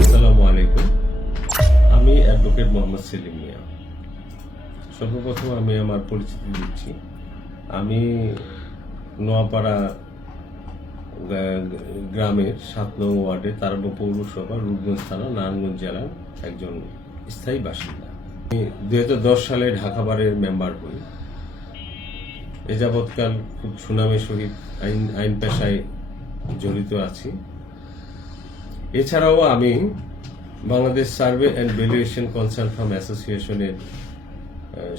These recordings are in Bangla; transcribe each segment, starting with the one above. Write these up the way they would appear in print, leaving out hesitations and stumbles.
আসসালামু আলাইকুম। আমি অ্যাডভোকেট মোহাম্মদ সেলিম মিয়া। সর্বপ্রথম আমি আমার পরিচিতি দিচ্ছি। আমি নোয়াপাড়া গ্রামের 7 নং ওয়ার্ডে তারাব পৌরসভা, রূপগঞ্জ থানা, নারায়ণগঞ্জ জেলার একজন স্থায়ী বাসিন্দা। আমি 2010 সালে ঢাকা বারের মেম্বার হই। এ যাবৎকাল খুব সুনামের সহিত আইন পেশায় জড়িত আছি। এছাড়াও আমি Bangladesh survey and valuation concern farm অ্যাসোসিয়েশনের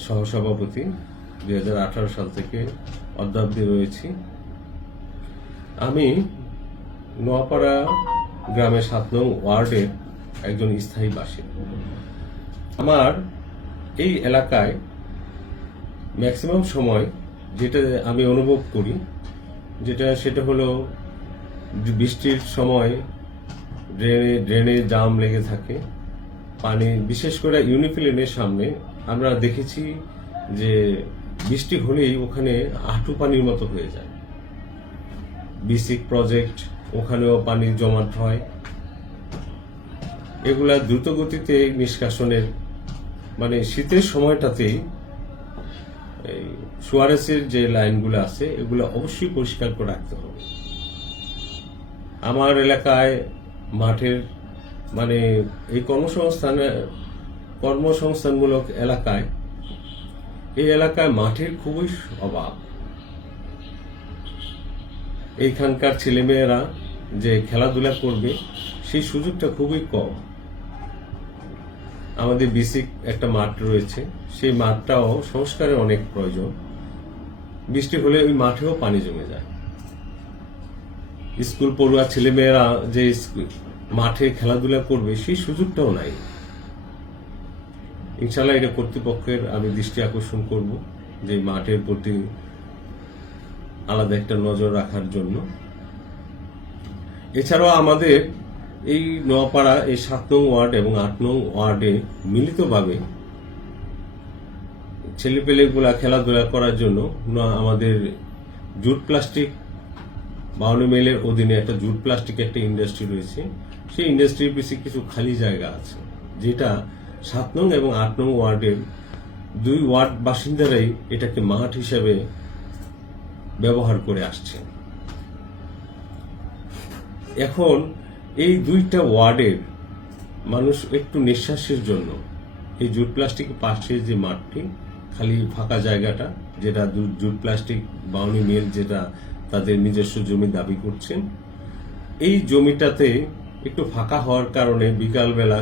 সহসভাপতি 2018 সাল থেকে অদ্যাবধি রয়েছি। আমি নোয়াপাড়া গ্রামের 7 নং ওয়ার্ডের একজন স্থায়ী বাসিন্দা। আমার এই এলাকায় ম্যাক্সিমাম সময় যেটা আমি অনুভব করি সেটা হলো বৃষ্টির সময় ড্রেনে জাম লেগে থাকে। পানি, বিশেষ করে ইউনিফিলেনের সামনে আমরা দেখেছি যে বৃষ্টি হলেই ওখানে হাঁটু পানির মতো হয়ে যায়। বিসিক প্রজেক্ট, ওখানেও পানি জমাট হয়। এগুলা দ্রুত গতিতে নিষ্কাশনের, মানে শীতের সময়টাতেই এই সুয়ারেসের যে লাইনগুলো আছে এগুলো অবশ্যই পরিষ্কার করে রাখতে হবে। আমার এলাকায় মাঠের, মানে এই কর্মসংস্থানমূলক এলাকায়, এই এলাকায় মাঠের খুবই অভাব। এইখানকার ছেলেমেয়েরা যে খেলাধুলা করবে সেই সুযোগটা খুবই কম। আমাদের বেসিক একটা মাঠ রয়েছে, সেই মাঠটাও সংস্কারের অনেক প্রয়োজন। বৃষ্টি হলে ওই মাঠেও পানি জমে যায়। স্কুল পড়ুয়া ছেলেমেয়েরা যে মাঠে খেলাধুলা করবে সেই সুযোগটাও নাই। ইনশাল্লাহ এটা কর্তৃপক্ষের আমি দৃষ্টি আকর্ষণ করব যে মাঠের প্রতি আলাদা একটা নজর রাখার জন্য। এছাড়াও আমাদের এই নোয়াপাড়া এই 7 নং ওয়ার্ড এবং 8 নং ওয়ার্ডে মিলিতভাবে ছেলেপেলেগুলা খেলাধুলা করার জন্য আমাদের জুট প্লাস্টিক 52 মাইলের অধীনে একটা জুট প্লাস্টিক একটা ইন্ডাস্ট্রি রয়েছে। সেই ইন্ডাস্ট্রির পিছিয়ে কিছু খালি জায়গা আছে, যেটা 7 নং এবং 8 নং ওয়ার্ডের 2 ওয়ার্ড বাসিন্দারাই এটাকে মাঠ হিসেবে ব্যবহার করে আসছে। এখন এই 2টা ওয়ার্ডের মানুষ একটু নিঃশ্বাসের জন্য এই জুট প্লাস্টিকের পাশে যে মাঠটি, খালি ফাঁকা জায়গাটা, যেটা জুট প্লাস্টিক 52 মিল, যেটা তাদের নিজস্ব জমি দাবি করছেন, এই জমিটাতে একটু ফাঁকা হওয়ার কারণে বিকালবেলা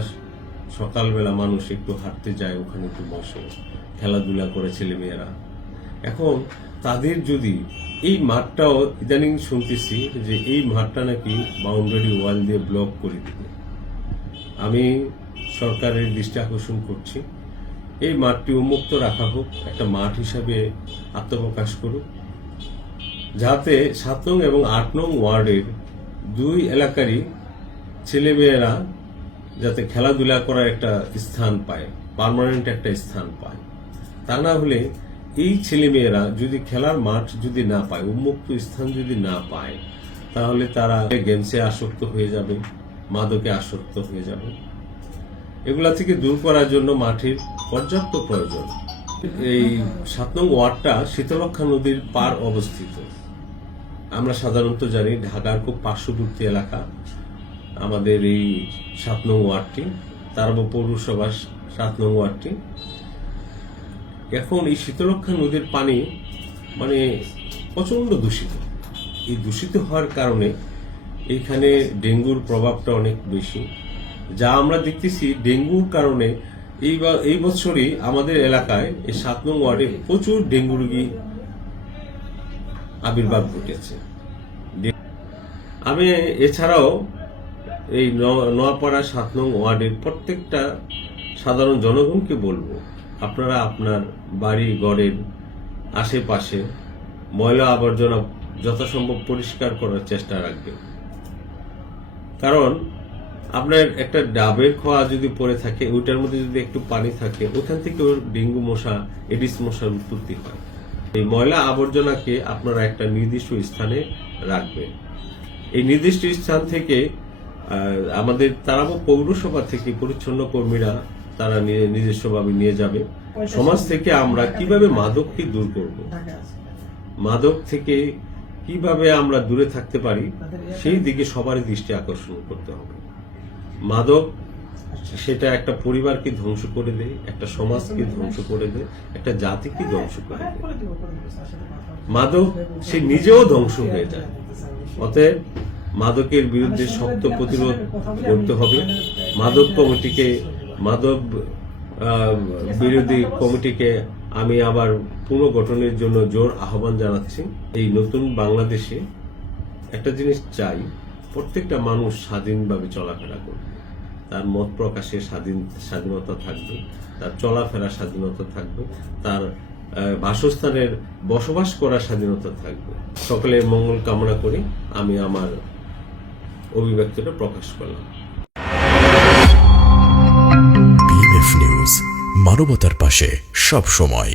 সকালবেলা মানুষ একটু হাঁটতে যায়, ওখানে একটু বসে খেলাধুলা করে ছেলেমেয়েরা। এখন তাদের যদি এই মাঠটাও, ইদানিং শুনতেছি যে এই মাঠটা নাকি বাউন্ডারি ওয়াল দিয়ে ব্লক করে দিবে। আমি সরকারের দৃষ্টি আকর্ষণ করছি, এই মাঠটি উন্মুক্ত রাখা হোক, একটা মাঠ হিসাবে আত্মপ্রকাশ করুক, যাতে 7 নং এবং 8 নং ওয়ার্ডের 2 এলাকারই ছেলেমেয়েরা যাতে খেলাধুলা করার একটা স্থান পায়, পার্মানেন্ট একটা স্থান পায়। তা না হলে এই ছেলেমেয়েরা যদি খেলার মাঠ যদি না পায়, উন্মুক্ত স্থান যদি না পায়, তাহলে তারা গেমসে আসক্ত হয়ে যাবে, মাদকে আসক্ত হয়ে যাবে। এগুলা থেকে দূর করার জন্য মাঠের পর্যাপ্ত প্রয়োজন। এই 7 নং ওয়ার্ডটা শীতলক্ষা নদীর পার অবস্থিত। আমরা সাধারণত জানি ঢাকার খুব পার্শ্ববর্তী এলাকা আমাদের এই 7 নং ওয়ার্ডটি, তারাব পৌরসভার 7 নং ওয়ার্ডটি। এখন এই শীতলক্ষা নদীর পানি মানে প্রচন্ড দূষিত। এই দূষিত হওয়ার কারণে এখানে ডেঙ্গুর প্রভাবটা অনেক বেশি, যা আমরা দেখতেছি। ডেঙ্গুর কারণে এই বছরই আমাদের এলাকায় এই 7 নং ওয়ার্ডে প্রচুর ডেঙ্গু রোগী আবির্ভাব ঘটেছে। আমি এছাড়াও এই নোয়াপাড়া 7 নং ওয়ার্ডের প্রত্যেকটা সাধারণ জনগণকে বলবো, আপনারা আপনার বাড়ি ঘরের আশেপাশে ময়লা আবর্জনা যথাসম্ভব পরিষ্কার করার চেষ্টা রাখবেন। কারণ আপনার একটা ডাবের খোয়া যদি পড়ে থাকে, ওইটার মধ্যে যদি একটু পানি থাকে, ওখান থেকে ডেঙ্গু মশা, এডিস মশার উৎপত্তি হয়। এই ময়লা আবর্জনাকে আপনারা একটা নির্দিষ্ট স্থানে রাখবেন। এই নির্দিষ্ট স্থান থেকে আমাদের তারাবো পৌরসভা থেকে পরিচ্ছন্ন কর্মীরা তারা নিজস্বভাবে নিয়ে যাবে। সমাজ থেকে আমরা কিভাবে মাদককে দূর করব, মাদক থেকে কিভাবে আমরা দূরে থাকতে পারি, সেই দিকে সবারই দৃষ্টি আকর্ষণ করতে হবে। মাদক সেটা একটা পরিবারকে ধ্বংস করে দেয়, একটা সমাজকে ধ্বংস করে দেয়, একটা জাতিকে ধ্বংস করে দেয়। মাদক সে নিজেও ধ্বংস হয়ে যায়। অতএব মাদকের বিরুদ্ধে শক্ত প্রতিরোধ করতে হবে। মাদক বিরোধী কমিটিকে আমি আবার পুনর্গঠনের জন্য জোর আহ্বান জানাচ্ছি। এই নতুন বাংলাদেশে একটা জিনিস চাই, প্রত্যেকটা মানুষ স্বাধীনভাবে চলাফেরা করবে, তার মত প্রকাশের স্বাধীনতা থাকবে, তার চলাফেরার স্বাধীনতা থাকবে, তার বাসস্থানের বসবাস করার স্বাধীনতা থাকবে। সকলের মঙ্গল কামনা করে আমি আমার অভিব্যক্তিটা প্রকাশ করলাম। BMF নিউজ, মানবতার পাশে সব সময়।